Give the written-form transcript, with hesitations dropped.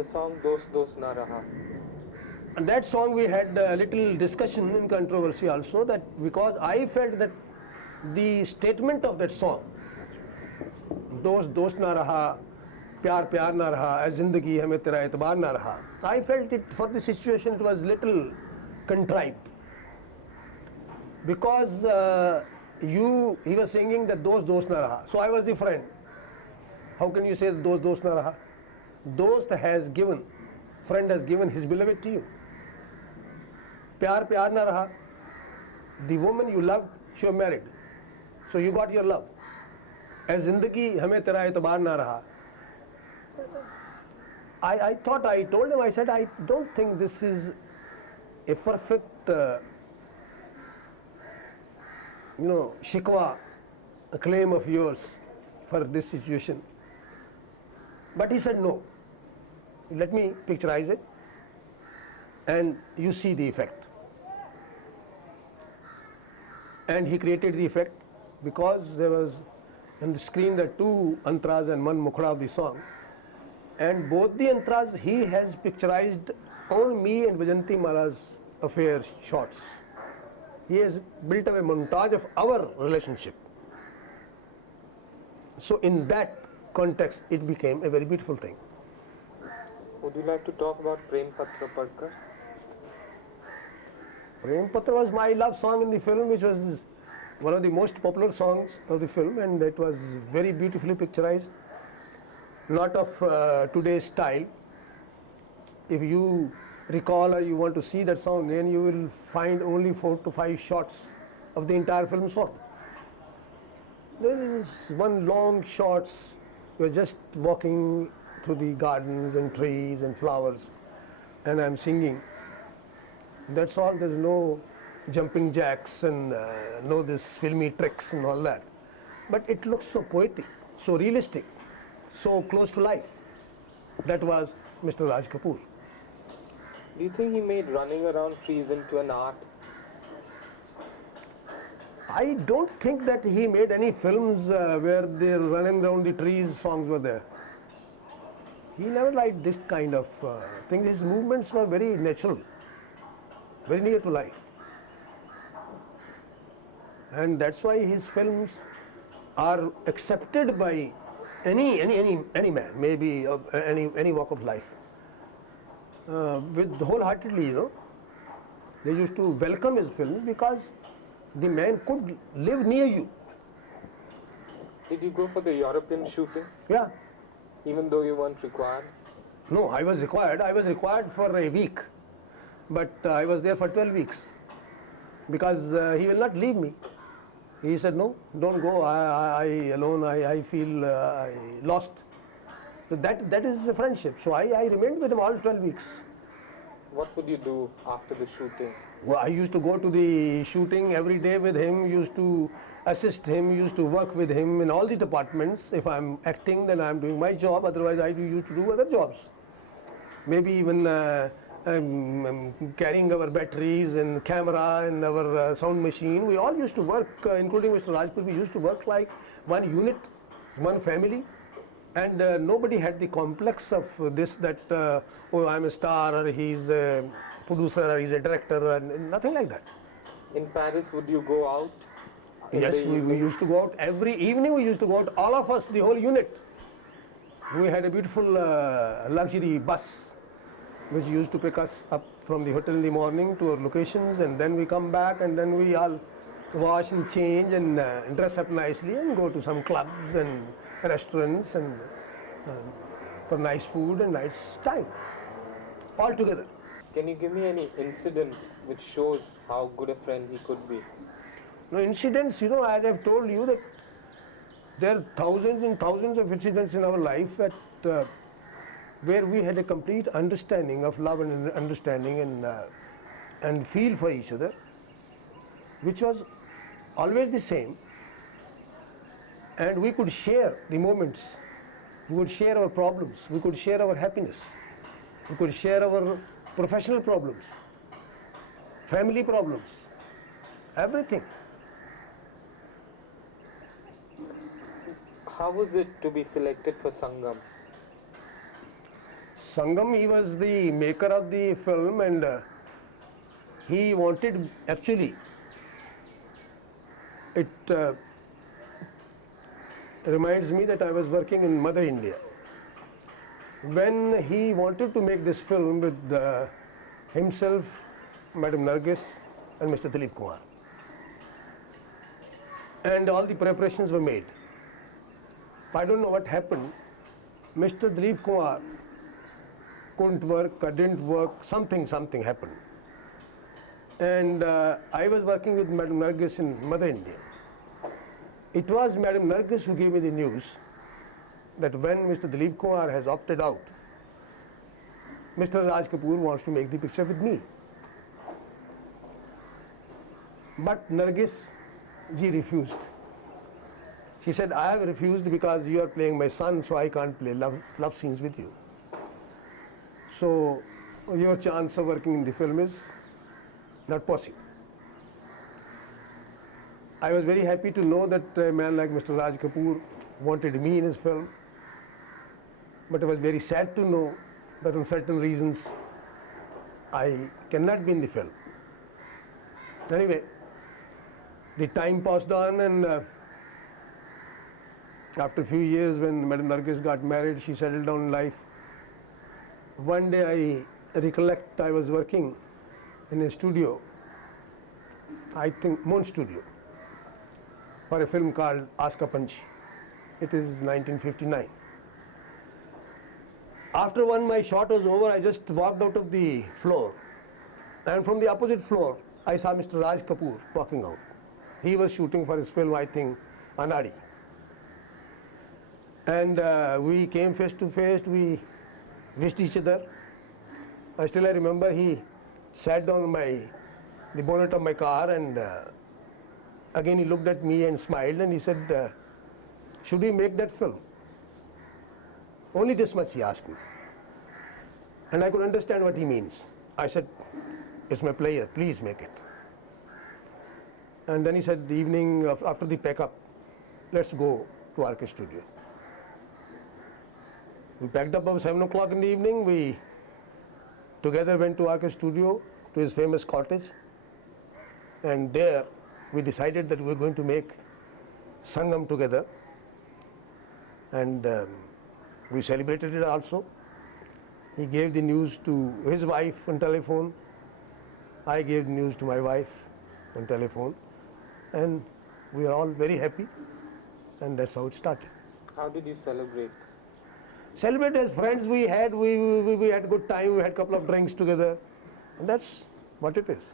The song Dost Dost Naa Raha. And that song we had a little discussion in controversy also, that because I felt that the statement of that song, Dost Dost Na Raha, pyar pyar na raha, zindagi hume tera aitbaar na raha, I felt it for the situation it was little contrived. Because he was singing that Dost Dost Na Raha, so I was the friend. How can you say Dost Dost Na Raha? Dost has given, friend has given his beloved to you. Pyar pyar na raha, the woman you loved, she was married, so you got your love. As zindagi hume tera aitbaar na raha. I thought, I told him, I said, I don't think this is a perfect, shikwa, a claim of yours for this situation. But he said, no, let me picturize it and you see the effect. And he created the effect because there was on the screen the two antras and one mukhra of the song. And both the antras he has picturized on me and Vajanti Mara's affair shots. He has built up a montage of our relationship. So in that context, it became a very beautiful thing. Would you like to talk about Prem Patra Padkar? Prem Patra was my love song in the film, which was one of the most popular songs of the film, and it was very beautifully picturized. Not of today's style. If you recall or you want to see that song again, you will find only 4 to 5 shots of the entire film song. There is one long shots, you're just walking through the gardens and trees and flowers, and I'm singing. That's all. There's no jumping jacks and no this filmy tricks and all that. But it looks so poetic, so realistic, so close to life. That was Mr. Raj Kapoor. Do you think he made running around trees into an art? I don't think that he made any films where they're running around the trees songs were there. He never liked this kind of things. His movements were very natural, very near to life. And that's why his films are accepted by any man, maybe of any walk of life, with wholeheartedly, They used to welcome his films because the man could live near you. Did you go for the European shooting? Yeah. Even though you weren't required? No, I was required. I was required for a week, but I was there for 12 weeks because he will not leave me. He said, no, don't go. I alone, I feel lost. So that is a friendship. So I remained with him all 12 weeks. What would you do after the shooting? Well, I used to go to the shooting every day with him, used to assist him, used to work with him in all the departments. If I'm acting, then I'm doing my job. Otherwise, I used to do other jobs. Maybe even carrying our batteries and camera and our sound machine. We all used to work, including Mr. Rajpur, we used to work like one unit, one family. And nobody had the complex of this that, oh, I'm a star, or he's a producer, or he's a director, and nothing like that. In Paris, would you go out? Yes, we used to go out every evening. We used to go out, all of us, the whole unit. We had a beautiful luxury bus which used to pick us up from the hotel in the morning to our locations, and then we come back, and then we all wash and change and dress up nicely and go to some clubs and restaurants and for nice food and nice time, all together. Can you give me any incident which shows how good a friend he could be? No, incidents, as I've told you, that there are thousands and thousands of incidents in our life that where we had a complete understanding of love and understanding and feel for each other, which was always the same. And we could share the moments, we could share our problems, we could share our happiness, we could share our professional problems, family problems, everything. How was it to be selected for Sangam? Sangam, he was the maker of the film, and he wanted, actually, it reminds me that I was working in Mother India. When he wanted to make this film with himself, Madam Nargis, and Mr. Dilip Kumar, and all the preparations were made. I don't know what happened. Mr. Dilip Kumar couldn't work, didn't work, something happened. And I was working with Madam Nargis in Mother India. It was Madam Nargis who gave me the news that when Mr. Dilip Kumar has opted out, Mr. Raj Kapoor wants to make the picture with me. But Nargis ji refused. She said, I have refused because you are playing my son, so I can't play love scenes with you. So your chance of working in the film is not possible. I was very happy to know that a man like Mr. Raj Kapoor wanted me in his film, but I was very sad to know that on certain reasons I cannot be in the film. Anyway, the time passed on, and after a few years, when Madam Nargis got married, she settled down in life. One day I recollect I was working in a studio, I think Moon Studio, for a film called Aska Panchi. It is 1959. After my shot was over, I just walked out of the floor, and from the opposite floor, I saw Mr. Raj Kapoor walking out. He was shooting for his film, I think, Anadi. And we came face to face, we wished each other. I remember he sat down on the bonnet of my car, and again he looked at me and smiled, and he said, should we make that film? Only this much he asked me. And I could understand what he means. I said, it's my player, please make it. And then he said, the evening after the pack-up, let's go to RK studio. We packed up about 7 o'clock in the evening. We together went to RK studio, to his famous cottage. And there we decided that we were going to make Sangam together. And we celebrated it also. He gave the news to his wife on telephone. I gave the news to my wife on telephone. And we are all very happy. And that's how it started. How did you celebrate? Celebrate as friends. We had a good time. We had a couple of drinks together. And that's what it is.